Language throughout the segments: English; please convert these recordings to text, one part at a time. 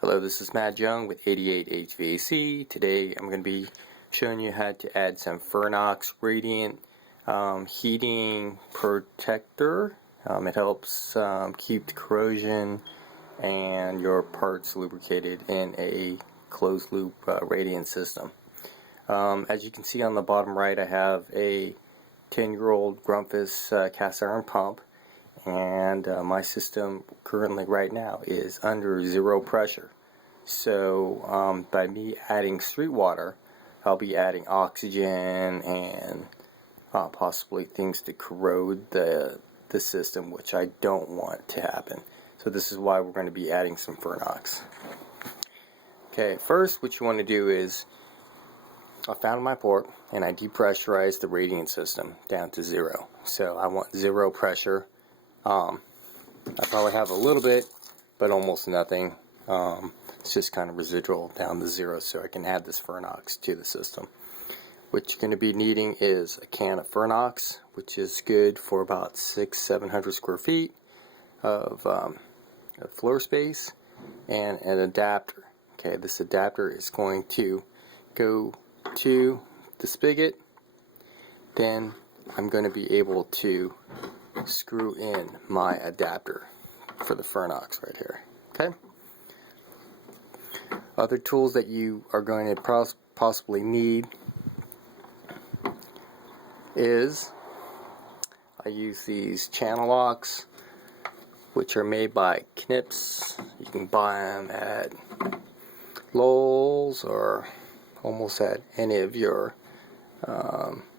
Hello, this is Matt Young with 88 HVAC. Today I'm going to be showing you how to add some Furnox radiant heating protector. It helps keep the corrosion and your parts lubricated in a closed loop radiant system. As you can see on the bottom right, I have a 10-year-old Grumpus cast iron pump, and my system currently right now is under zero pressure. So by me adding street water, I'll be adding oxygen and possibly things to corrode the system, which I don't want to happen. So this is why we're going to be adding some Furnox. Okay, first what you want to do is, I found my port and I depressurized the radiant system down to zero. So I want zero pressure. I probably have a little bit, but almost nothing. It's just kind of residual down to zero, so I can add this Furnox to the system. What you're going to be needing is a can of Furnox, which is good for about 600-700 square feet of floor space, and an adapter. Okay, this adapter is going to go to the spigot. Then I'm going to be able to screw in my adapter for the Furnox right here. Okay. Other tools that you are going to possibly need is, I use these channel locks, which are made by Knips. You can buy them at Lowe's or almost at any of your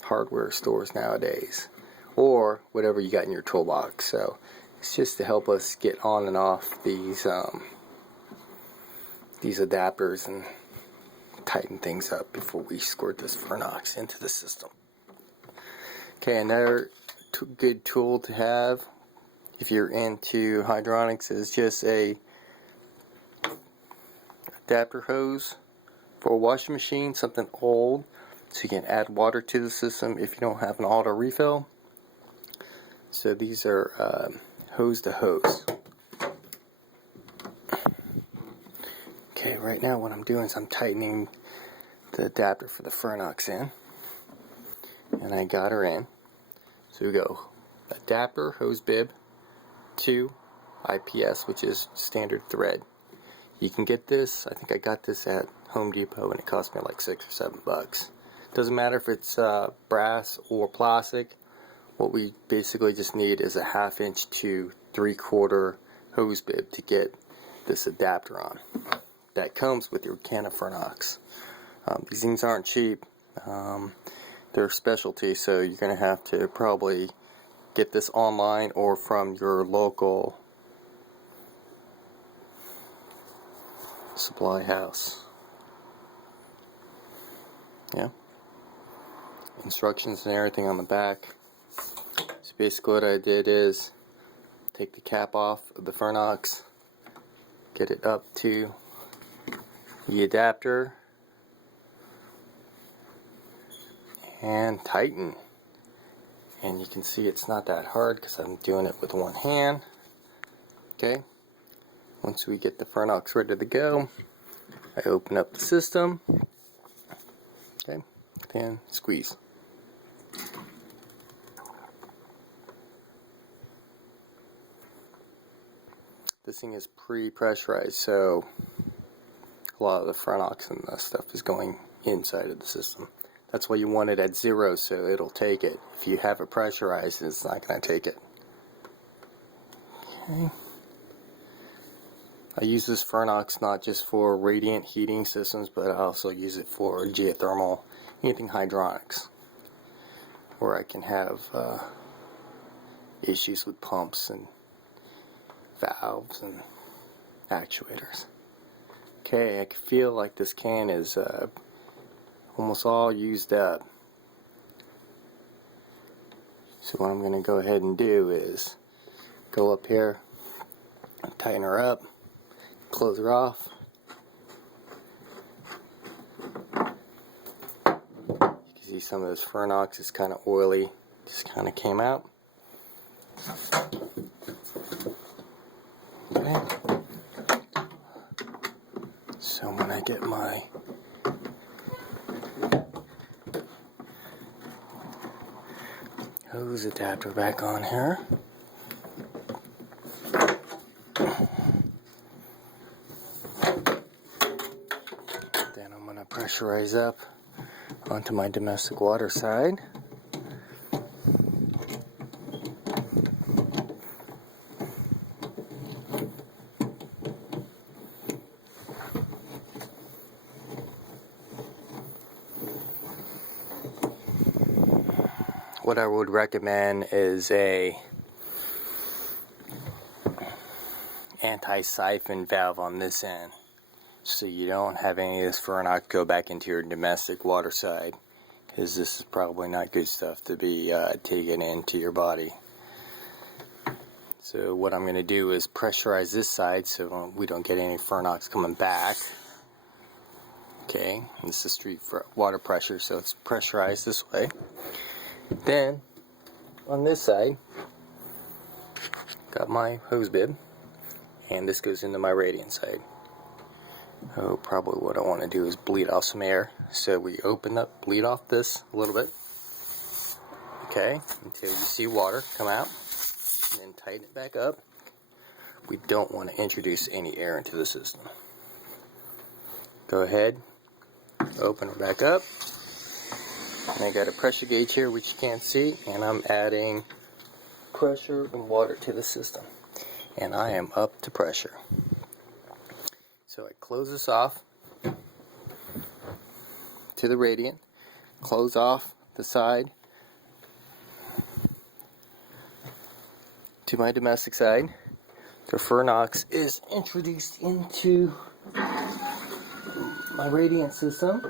hardware stores nowadays, or whatever you got in your toolbox. So it's just to help us get on and off these adapters and tighten things up before we squirt this Furnox into the system. Okay, another good tool to have if you're into hydronics is just a adapter hose for a washing machine, something old, so you can add water to the system if you don't have an auto refill. So these are hose to hose. Okay, right now what I'm doing is I'm tightening the adapter for the Furnox in, and I got her in. So we go adapter, hose bib, to IPS, which is standard thread. You can get this, I think I got this at Home Depot, and it cost me like $6 or $7. Doesn't matter if it's brass or plastic. What we basically just need is a 1/2 inch to 3/4 hose bib to get this adapter on. That comes with your can of Furnox. These things aren't cheap. They're specialty, so you're going to have to probably get this online or from your local supply house. Yeah. Instructions and everything on the back. So basically what I did is take the cap off of the Furnox, get it up to the adapter, and tighten. And you can see it's not that hard because I'm doing it with one hand. Okay. Once we get the Furnox ready to go, I open up the system. Okay. And squeeze. This thing is pre-pressurized, so a lot of the Furnox and the stuff is going inside of the system. That's why you want it at zero, so it'll take it. If you have it pressurized, it's not going to take it. Okay. I use this Furnox not just for radiant heating systems, but I also use it for geothermal, anything hydronics, where I can have issues with pumps and valves and actuators. Okay, I can feel like this can is almost all used up. So what I'm going to go ahead and do is go up here and tighten her up, close her off. You can see some of this Furnox is kind of oily, just kind of came out. Okay. So when I get my hose adapter back on here, then I'm going to pressurize up onto my domestic water side. What I would recommend is a anti-siphon valve on this end, so you don't have any of this Furnox go back into your domestic water side, because this is probably not good stuff to be taken into your body. So what I'm going to do is pressurize this side so we don't get any Furnox coming back. Okay, this is street water pressure, so it's pressurized this way. Then, on this side, got my hose bib, and this goes into my radiant side. Oh, probably what I want to do is bleed off some air. So we open up, bleed off this a little bit, okay, until you see water come out, and then tighten it back up. We don't want to introduce any air into the system. Go ahead, open it back up. And I got a pressure gauge here which you can't see, and I'm adding pressure and water to the system, and I am up to pressure. So I close this off to the radiant, close off the side to my domestic side. The Furnox is introduced into my radiant system,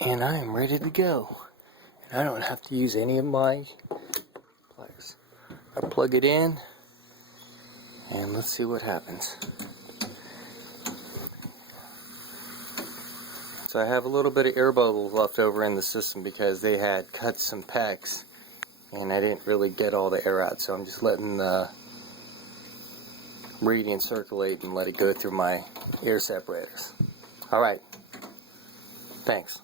and I am ready to go. And I don't have to use any of my pliers. I plug it in, and let's see what happens. So I have a little bit of air bubbles left over in the system because they had cut some pecks, and I didn't really get all the air out. So I'm just letting the radiant circulate and let it go through my air separators. Alright, thanks.